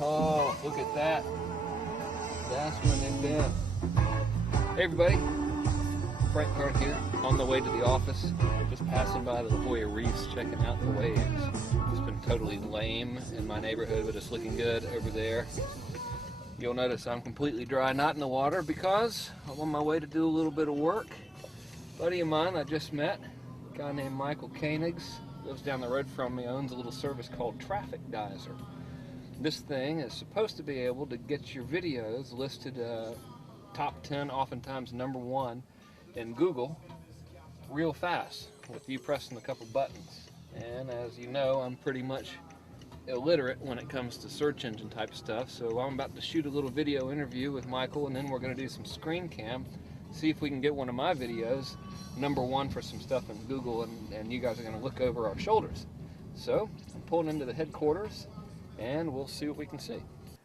Oh, look at that. That's when they've been. Hey everybody, Frank Kern here, on the way to the office. Just passing by the La Jolla Reefs, checking out the waves. It's been totally lame in my neighborhood, but it's looking good over there. You'll notice I'm completely dry, not in the water, because I'm on my way to do a little bit of work. A buddy of mine I just met, a guy named Koenigs, lives down the road from me, owns a little service called Geyser. This thing is supposed to be able to get your videos listed top 10, oftentimes #1 in Google real fast with you pressing a couple buttons. And as you know, I'm pretty much illiterate when it comes to search engine type stuff, so I'm about to shoot a little video interview with Michael, and then we're going to do some screen cam, see if we can get one of my videos #1 for some stuff in Google, and you guys are going to look over our shoulders. So I'm pulling into the headquarters and we'll see what we can see.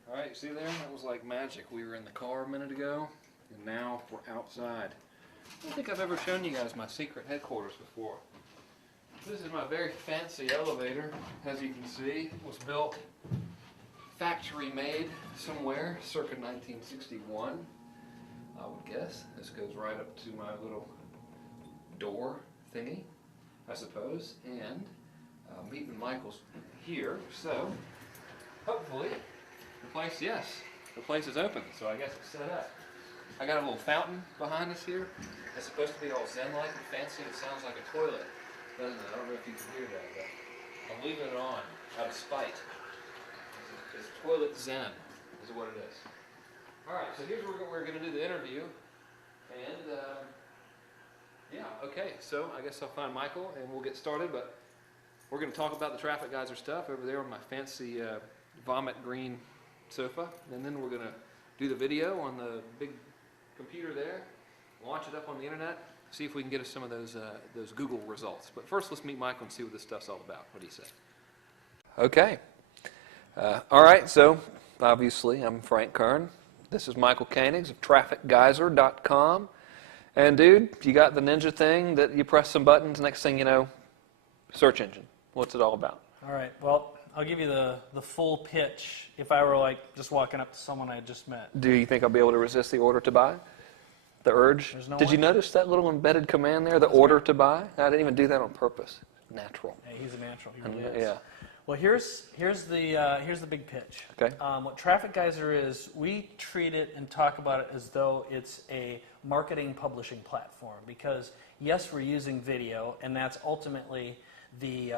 Alright, see there? That was like magic. We were in the car a minute ago and now we're outside. I don't think I've ever shown you guys my secret headquarters before. This is my very fancy elevator. As you can see, it was built factory made somewhere circa 1961, I would guess. This goes right up to my little door thingy, I suppose, and meeting Michael's here, so hopefully the place, yes, the place is open, so I guess it's set up. I got a little fountain behind us here. It's supposed to be all zen-like and fancy. It sounds like a toilet, doesn't it? I don't know if you can hear that, but I'm leaving it on out of spite. It's toilet zen is what it is. Alright, so here's where we're going to do the interview, and yeah, okay, so I guess I'll find Michael and we'll get started, but we're going to talk about the Traffic Geyser stuff over there on my fancy vomit green sofa, and then we're going to do the video on the big computer there, launch it up on the internet, see if we can get us some of those Google results. But first, let's meet Michael and see what this stuff's all about. What do you say? Okay. All right, so obviously I'm Frank Kern. This is Michael Koenigs of TrafficGeyser.com. And dude, you got the ninja thing that you press some buttons, next thing you know, search engine. What's it all about? All right, well, I'll give you the full pitch if I were like just walking up to someone I had just met. Do you think I'll be able to resist the order to buy? The urge? There's no Did way. you notice that little embedded command there, the order to buy? I didn't even do that on purpose. Natural. Hey, he's a natural. He really is. Yeah. Well, here's the big pitch. Okay. What Traffic Geyser is, we treat it and talk about it as though it's a marketing publishing platform, because yes, we're using video, and that's ultimately the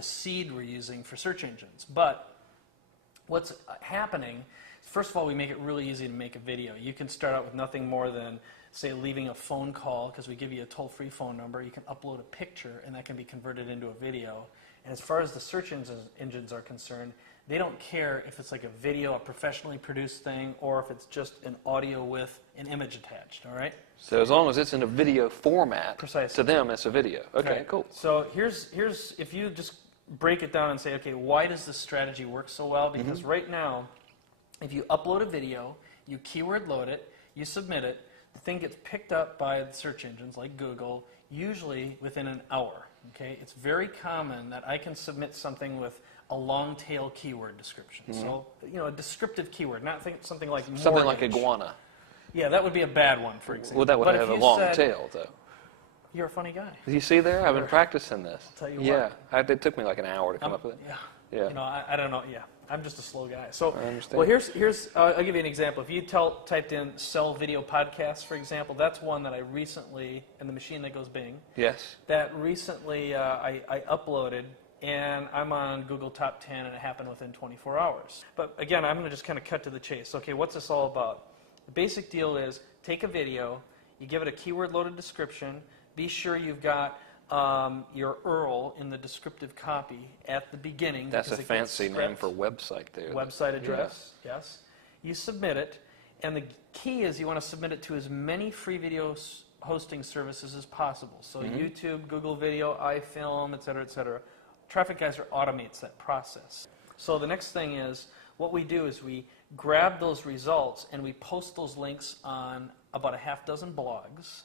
seed we're using for search engines. But what's happening, first of all, we make it really easy to make a video. You can start out with nothing more than, say, leaving a phone call, because we give you a toll-free phone number. You can upload a picture, and that can be converted into a video. And as far as the search engines are concerned, they don't care if it's like a video, a professionally produced thing, or if it's just an audio with an image attached, all right? So as long as it's in a video format, Precisely. to them it's a video. Okay, Right. cool. So here's if you just break it down and say, okay, why does this strategy work so well? Because right now, if you upload a video, you keyword load it, you submit it, the thing gets picked up by the search engines like Google, usually within an hour. Okay, it's very common that I can submit something with a long tail keyword description. So, you know, a descriptive keyword, not something like mortgage. Something like iguana. Yeah, that would be a bad one, for example. Well, that would have a long tail, though. You're a funny guy. You see there? I've been practicing this. I'll tell you yeah, what. it took me like an hour to come up with it. Yeah. You know, I don't know. Yeah, I'm just a slow guy. So, I understand. well, here's I'll give you an example. If you typed in "sell video podcasts," for example, that's one that I recently, and the machine that goes Bing. Yes. That recently I uploaded, and I'm on Google Top 10, and it happened within 24 hours. But again, I'm going to just kind of cut to the chase. Okay, what's this all about? The basic deal is take a video, you give it a keyword-loaded description. Be sure you've got your URL in the descriptive copy at the beginning. That's a fancy name for website there. Website address, yes. You submit it, and the key is you want to submit it to as many free video hosting services as possible. So YouTube, Google Video, iFilm, et cetera, Traffic Geyser automates that process. So the next thing is, what we do is we grab those results and we post those links on about a half dozen blogs,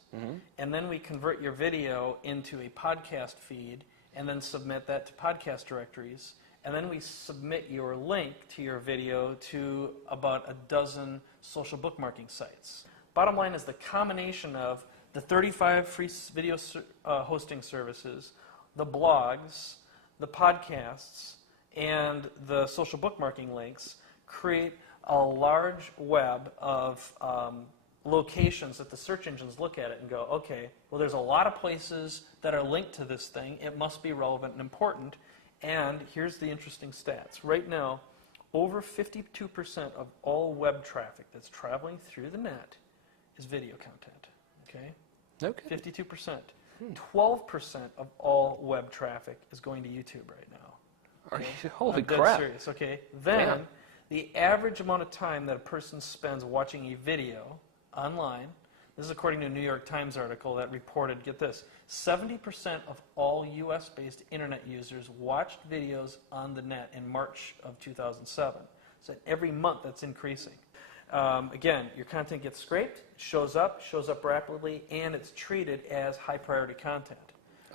and then we convert your video into a podcast feed and then submit that to podcast directories, and then we submit your link to your video to about a dozen social bookmarking sites. Bottom line is the combination of the 35 free video hosting services, the blogs, the podcasts, and the social bookmarking links create a large web of locations that the search engines look at it and go, okay, well, there's a lot of places that are linked to this thing. It must be relevant and important. And here's the interesting stats. Right now, over 52% of all web traffic that's traveling through the net is video content. Okay? Okay. 52%. 12% of all web traffic is going to YouTube right now. Are you, holy I'm dead crap. serious, okay? Then, Damn. the average amount of time that a person spends watching a video online, this is according to a New York Times article that reported, get this, 70% of all US-based internet users watched videos on the net in March of 2007. So every month that's increasing. Again, your content gets scraped, shows up rapidly, and it's treated as high priority content.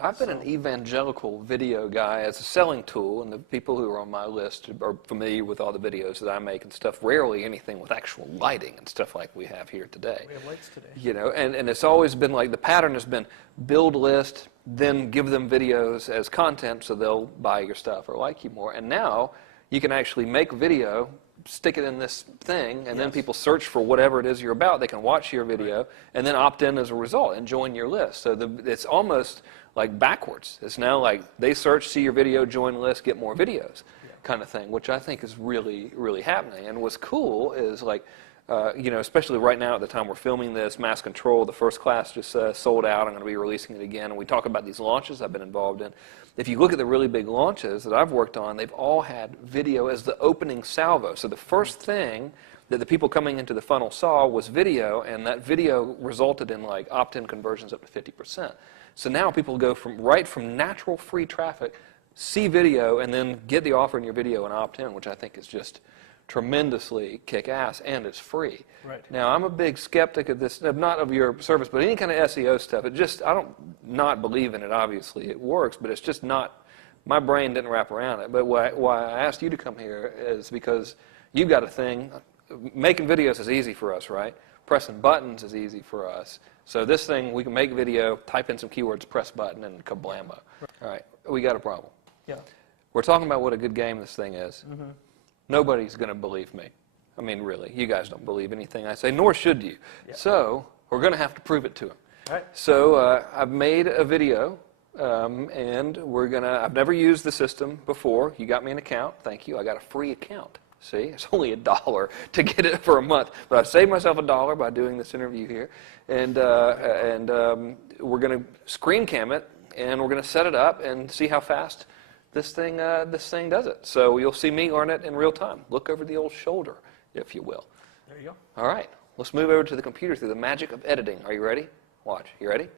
I've been an evangelical video guy as a selling tool, and the people who are on my list are familiar with all the videos that I make and stuff. Rarely anything with actual lighting and stuff like we have here today. We have lights today. You know, and it's always been like the pattern has been build list, then give them videos as content so they'll buy your stuff or like you more. And now you can actually make a video, stick it in this thing, and then people search for whatever it is you're about. They can watch your video and then opt in as a result and join your list. So it's almost like backwards. It's now like they search, see your video, join the list, get more videos kind of thing, which I think is really, really happening. And what's cool is like, you know, especially right now at the time we're filming this, Mass Control, the first class just sold out. I'm going to be releasing it again. And we talk about these launches I've been involved in. If you look at the really big launches that I've worked on, they've all had video as the opening salvo. So the first thing that the people coming into the funnel saw was video, and that video resulted in like opt-in conversions up to 50%. So now people go from natural free traffic, see video, and then get the offer in your video and opt in, which I think is just tremendously kick-ass, and it's free. Right. Now, I'm a big skeptic of this, not of your service, but any kind of SEO stuff. It just, I don't not believe in it, obviously. It works, but it's just not, my brain didn't wrap around it. But why I asked you to come here is because you've got a thing. Making videos is easy for us, right? Pressing buttons is easy for us. So this thing, we can make video, type in some keywords, press button, and kablammo. All right, we got a problem. Yeah. We're talking about what a good game this thing is. Mm-hmm. Nobody's going to believe me. I mean, really, you guys don't believe anything I say, nor should you. Yeah. So we're going to have to prove it to them. All right. So I've made a video, and we're going to, I've never used the system before. You got me an account. Thank you. I got a free account. See, it's only $1 to get it for a month, but I've saved myself $1 by doing this interview here, and we're going to screen cam it, and we're going to set it up and see how fast this thing does it. So you'll see me learn it in real time. Look over the old shoulder, if you will. There you go. All right, let's move over to the computer through the magic of editing. Are you ready? Watch. You ready?